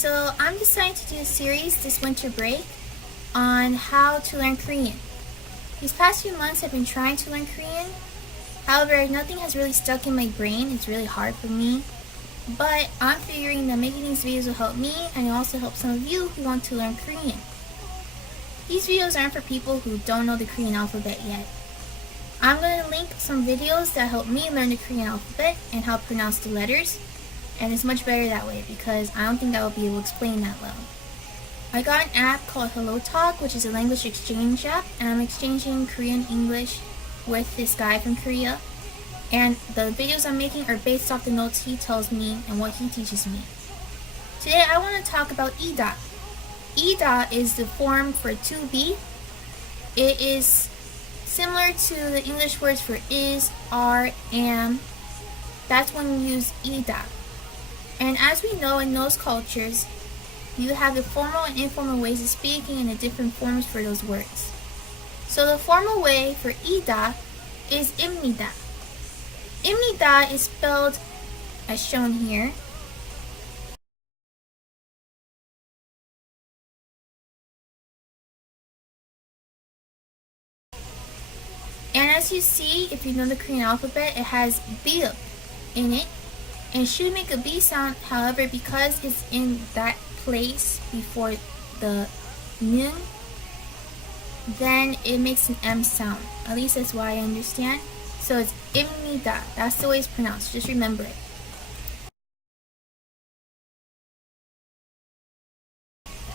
So I'm deciding to do a series this winter break on how to learn Korean. These past few months I've been trying to learn Korean. However, nothing has really stuck in my brain. It's really hard for me. But I'm figuring that making these videos will help me and it'll also help some of you who want to learn Korean. These videos aren't for people who don't know the Korean alphabet yet. I'm going to link some videos that help me learn the Korean alphabet and how to pronounce the letters. And it's much better that way because I don't think I will be able to explain that well. I got an app called Hello Talk, which is a language exchange app, and I'm exchanging Korean English with this guy from Korea. And the videos I'm making are based off the notes he tells me and what he teaches me. Today I want to talk about ida. Ida is the form for to be. It is similar to the English words for is, are, am. That's when you use ida. And as we know, in those cultures, you have the formal and informal ways of speaking and the different forms for those words. So the formal way for ida is 입니다. 입니다 is spelled as shown here. And as you see, if you know the Korean alphabet, it has B in it. And should make a B sound, however, because it's in that place before the 는, then it makes an M sound. At least that's why I understand. So it's 입니다. That's the way it's pronounced. Just remember it.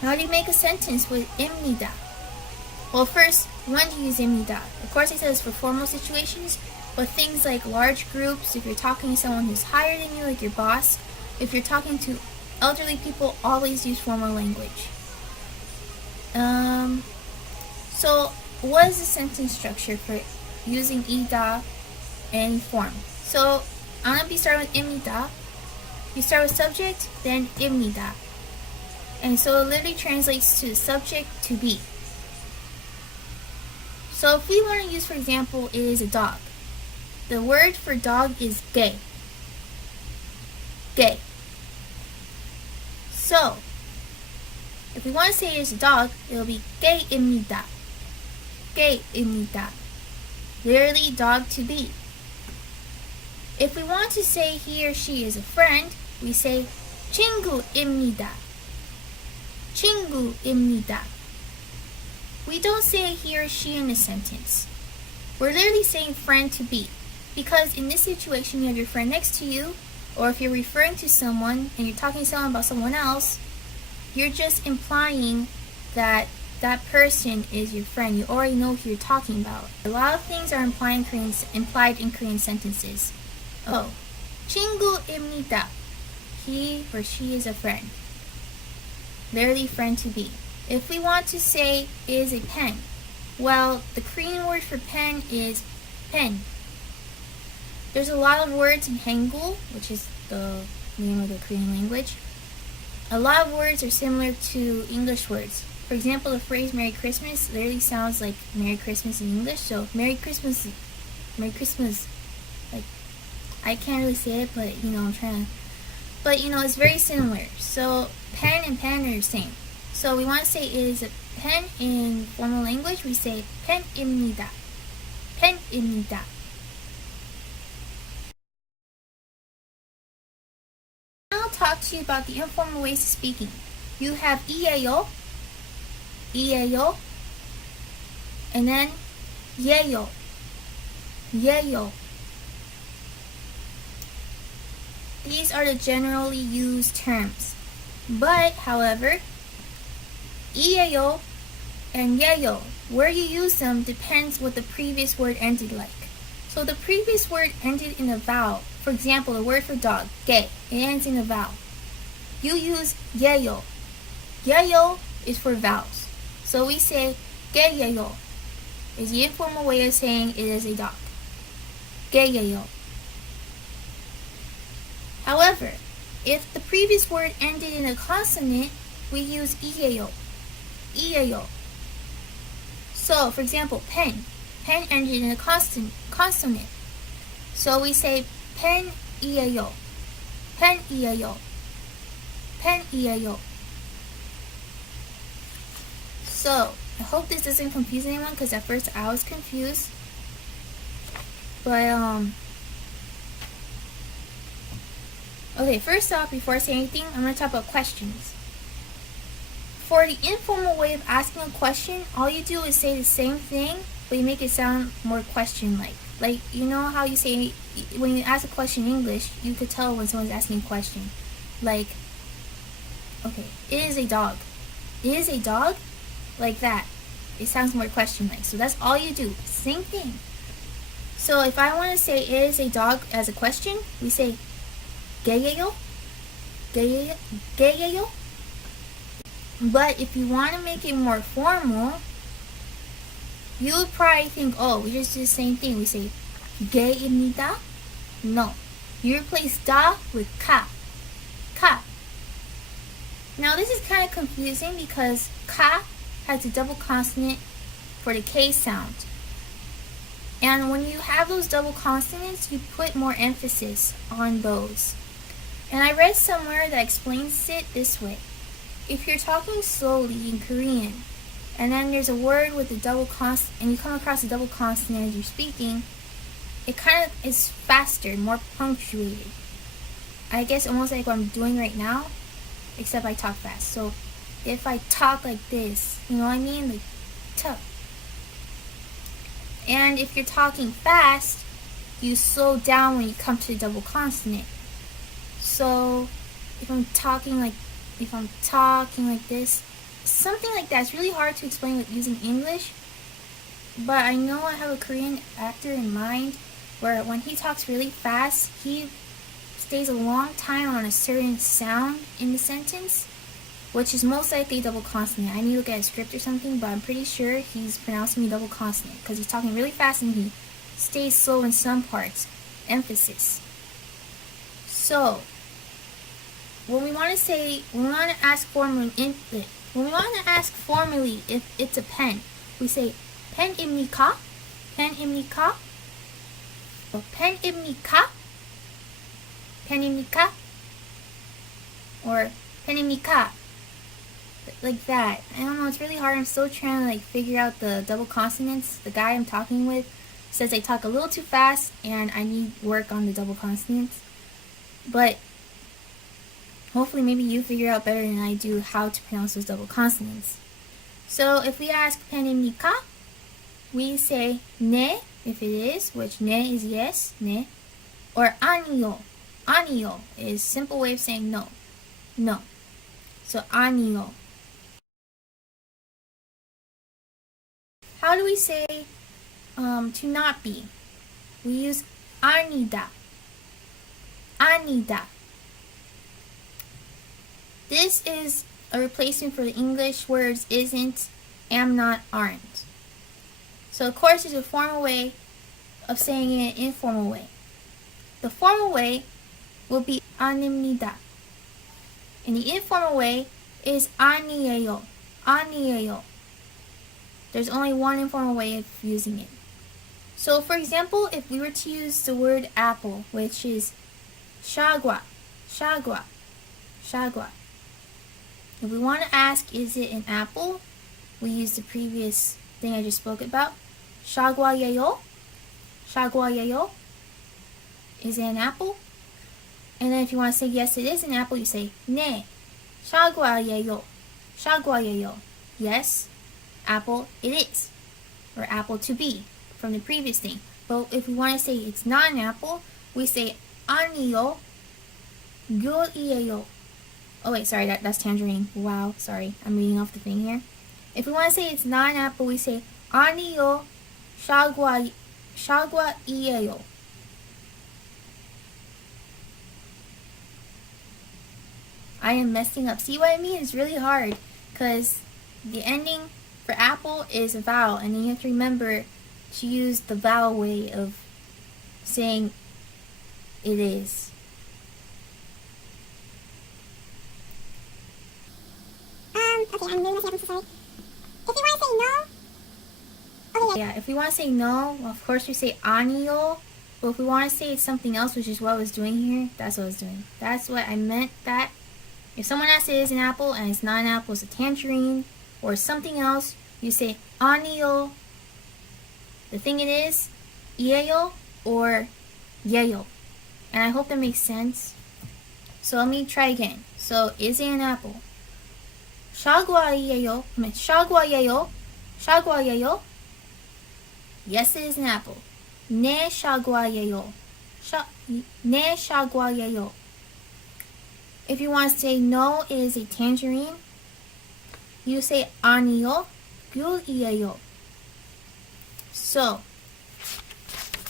How do you make a sentence with 입니다? Well, first, when do you use 입니다? Of course, it says for formal situations, but things like large groups, if you're talking to someone who's higher than you, like your boss, if you're talking to elderly people, always use formal language. So what is the sentence structure for using ida in any form? So I'm gonna be starting with 입니다. You start with subject, then 입니다. And so it literally translates to subject to be. So if we want to use, for example, is a dog. The word for dog is 개. 개. So, if we want to say it's a dog, it'll be 개입니다. 개입니다. Literally, dog to be. If we want to say he or she is a friend, we say 친구입니다. 친구입니다. We don't say he or she in a sentence. We're literally saying friend to be. Because in this situation, you have your friend next to you, or if you're referring to someone and you're talking to someone about someone else, you're just implying that that person is your friend. You already know who you're talking about. A lot of things are implied in Korean sentences. Oh, 친구입니다. He or she is a friend. Literally friend to be. If we want to say is a pen, well, the Korean word for pen is pen. There's a lot of words in Hangul, which is the name of the Korean language. A lot of words are similar to English words. For example, the phrase Merry Christmas literally sounds like Merry Christmas in English. So Merry Christmas. Like, I can't really say it, but I'm trying to. But it's very similar. So pen and pen are the same. So we want to say it is a pen in formal language. We say 펜입니다. 펜입니다. I'll talk to you about the informal ways of speaking. You have 이에요, 이에요, and then 예요, 예요. These are the generally used terms. But, however, 이에요 and 예요, where you use them depends what the previous word ended like. So the previous word ended in a vowel. For example, the word for dog, 개, it ends in a vowel. You use 예요. 예요 is for vowels. So we say 개예요 is the informal way of saying it is a dog. 개예요. However, if the previous word ended in a consonant, we use 이에요. 이에요. So, for example, pen. Pen ended in a consonant. So we say 펜이에요. 펜이에요. 펜이에요. So, I hope this doesn't confuse anyone because at first I was confused. But, okay, first off, before I say anything, I'm going to talk about questions. For the informal way of asking a question, all you do is say the same thing, but you make it sound more question-like. Like, you know how you say, when you ask a question in English, you could tell when someone's asking a question. Like, okay, it is a dog. It is a dog? Like that. It sounds more question-like. So that's all you do. Same thing. So if I want to say it is a dog as a question, we say 개예요? 개예요? But if you want to make it more formal, you would probably think, oh, we just do the same thing. We say 개입니다? No. You replace da with ka. Ka. Now this is kind of confusing because ka has a double consonant for the K sound. And when you have those double consonants, you put more emphasis on those. And I read somewhere that explains it this way. If you're talking slowly in Korean, and then there's a word with a double consonant, and you come across a double consonant as you're speaking, it kind of is faster, more punctuated. I guess almost like what I'm doing right now, except I talk fast. So if I talk like this, you know what I mean? Like, tuh. And if you're talking fast, you slow down when you come to the double consonant. So if I'm talking like this, something like that. It's really hard to explain with using English, but I know I have a Korean actor in mind where when he talks really fast, he stays a long time on a certain sound in the sentence, which is most likely double consonant. I need to look at a script or something, but I'm pretty sure he's pronouncing a double consonant because he's talking really fast and he stays slow in some parts. Emphasis. So when we want to ask formally if it's a pen, we say 펜입니까? 펜입니까? Or 펜입니까? 펜입니까? Or 펜입니까? Like that. I don't know, it's really hard. I'm still trying to figure out the double consonants. The guy I'm talking with says I talk a little too fast and I need work on the double consonants. But hopefully maybe you figure out better than I do how to pronounce those double consonants. So if we ask 펜입니까? We say 네 if it is, which 네 is yes, 네. Or 아니요. 아니요 is simple way of saying no. No. So 아니요. How do we say to not be? We use 아니다. 아니다. This is a replacement for the English words isn't, am not, aren't. So of course there's a formal way of saying it in an informal way. The formal way will be 아닙니다. And the informal way is 아니에요. 아니에요. There's only one informal way of using it. So for example, if we were to use the word apple, which is 샤과, 샤과, 샤과. If we want to ask, is it an apple? We use the previous thing I just spoke about. 샤과예요? 샤과예요? Is it an apple? And then if you want to say yes, it is an apple, you say 네, 샤과예요. 샤과예요. Yes, apple it is. Or apple to be from the previous thing. But if we want to say it's not an apple, we say 아니요, 귤이에요. Oh wait, sorry, that's tangerine. Wow, sorry, I'm reading off the thing here. If we want to say it's not an apple, we say 아니요, 샤과이에요. I am messing up. See what I mean? It's really hard because the ending for apple is a vowel, and then you have to remember to use the vowel way of saying it is. Okay, I'm really messing up, I'm so sorry. If you want to say no, okay, Yeah, if we want to say no, well, of course we say 아니요. But if we want to say it's something else, which is what I was doing here, that's what I was doing. That's what I meant that If someone asks it is an apple and it's not an apple, it's a tangerine or something else, you say 아니요. The thing it is, 이에요 or 예요. And I hope that makes sense. So let me try again. So is it an apple? 사과예요. 사과예요. 사과예요. Yes, it is an apple. 네 사과예요. 네 사과예요. If you want to say no, it is a tangerine. You say 아니요, 귤이에요. So,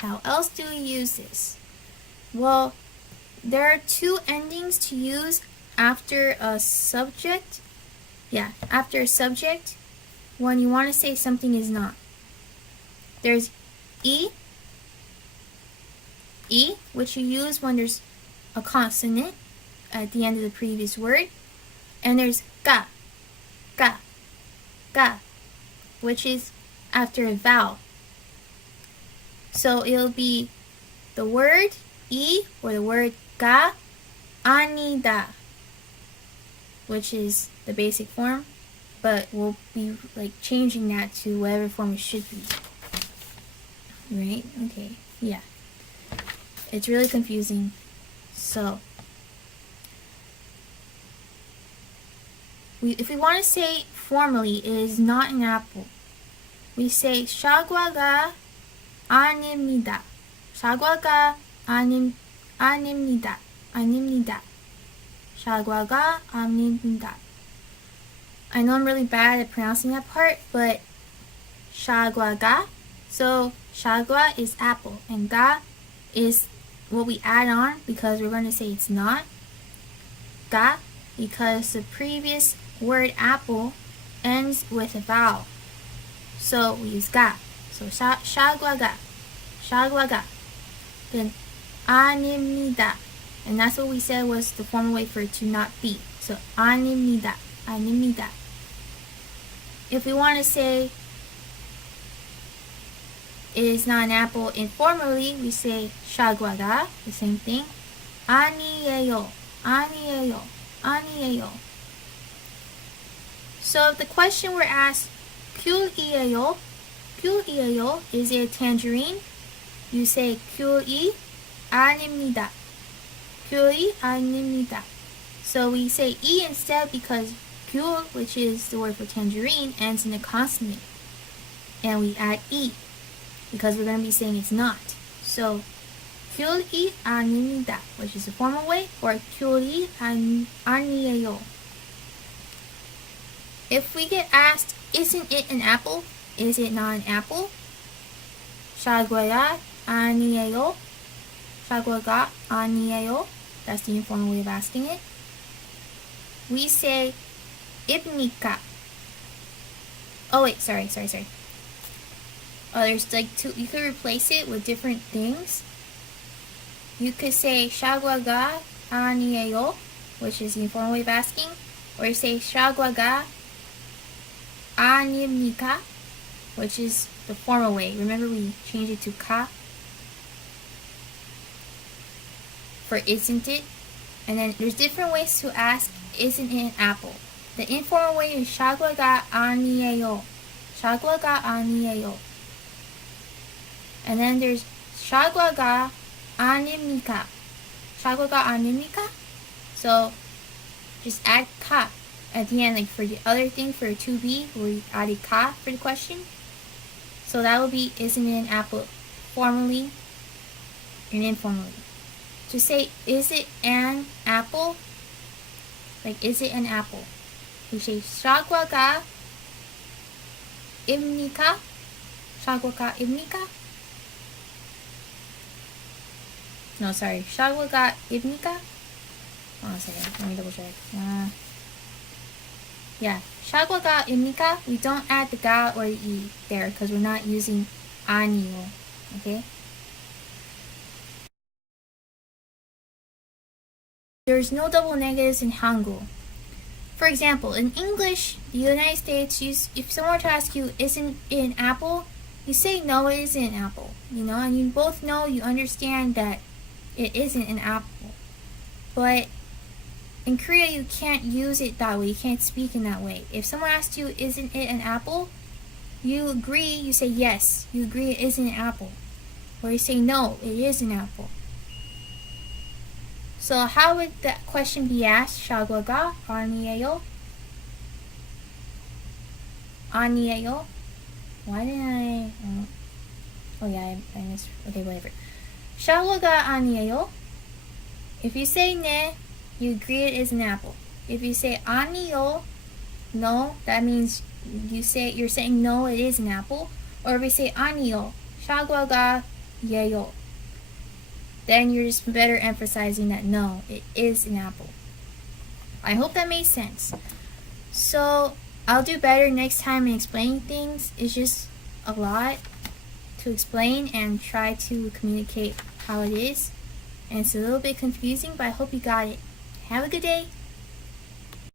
how else do we use this? Well, there are two endings to use after a subject. Yeah, after a subject when you want to say something is not. There's E, which you use when there's a consonant at the end of the previous word. And there's ga, which is after a vowel. So it'll be the word E or the word ga, 아니다, which is the basic form, but we'll be like changing that to whatever form it should be. Right? Okay. Yeah. It's really confusing. So if we want to say formally it is not an apple, we say 사과가 아닙니다. 사과가 아닙니다. 아닙니다. 사과가 아닙니다. I know I'm really bad at pronouncing that part, but 사과가. So 사과 is apple, and 가 is what we add on because we're going to say it's not. 가, because the previous word apple ends with a vowel. So we use 가. So 사과가. 사과가. Then 아닙니다. And that's what we said was the formal way for it to not be. So 아닙니다. 아닙니다. If we want to say it is not an apple informally, we say 사과가, the same thing. 아니에요. 아니에요. 아니에요. So if the question we're asked, 귤이에요, 귤이에요, is it a tangerine? You say 귤이 아닙니다. 귤이 아닙니다. So we say E instead because 귤, which is the word for tangerine, ends in a consonant. And we add E because we're going to be saying it's not. So 귤이 아닙니다, which is the formal way, or 귤이 아니에요. If we get asked, isn't it an apple? Is it not an apple? 사과가 아니에요. 사과가 아니에요. That's the informal way of asking it. We say 입니까. Oh wait, sorry. Oh, there's like two. You could replace it with different things. You could say 사과가 아니에요, which is the informal way of asking, or you say 사과가 아닙니까, which is the formal way. Remember we changed it to 가 for isn't it? And then there's different ways to ask isn't it an apple. The informal way is 사과가 아니에요. 사과가 아니에요. And then there's 사과가 아닙니까. 사과가 아닙니까? So just add 가 at the end, like for the other thing for 2B, where you added ka for the question. So that would be isn't it an apple formally and informally. To say is it an apple, like is it an apple, we say 사과가 입니까? 사과가 입니까? No, sorry. 사과가 입니까? Hold on a second. Let me double check. Yeah. 사과가 입니까? We don't add the ga or the e there because we're not using 아니요. Okay? There's no double negatives in Hangul. For example, in English, the United States, if someone were to ask you, isn't it an apple? You say, no, it isn't an apple. You know, and you both know, you understand that it isn't an apple. But in Korea, you can't use it that way. You can't speak in that way. If someone asks you, isn't it an apple? You agree, you say yes. You agree it isn't an apple. Or you say no, it is an apple. So how would that question be asked? 사과가 아니에요? 아니에요? Why didn't I... oh yeah, I missed... Okay, whatever. 사과가 아니에요? If you say 네, you agree it is an apple. If you say 아니요, no, that means you're saying no, it is an apple. Or if you say 아니요, 사과가 예요, then you're just better emphasizing that no, it is an apple. I hope that made sense. So I'll do better next time in explaining things. It's just a lot to explain and try to communicate how it is. And it's a little bit confusing, but I hope you got it. Have a good day.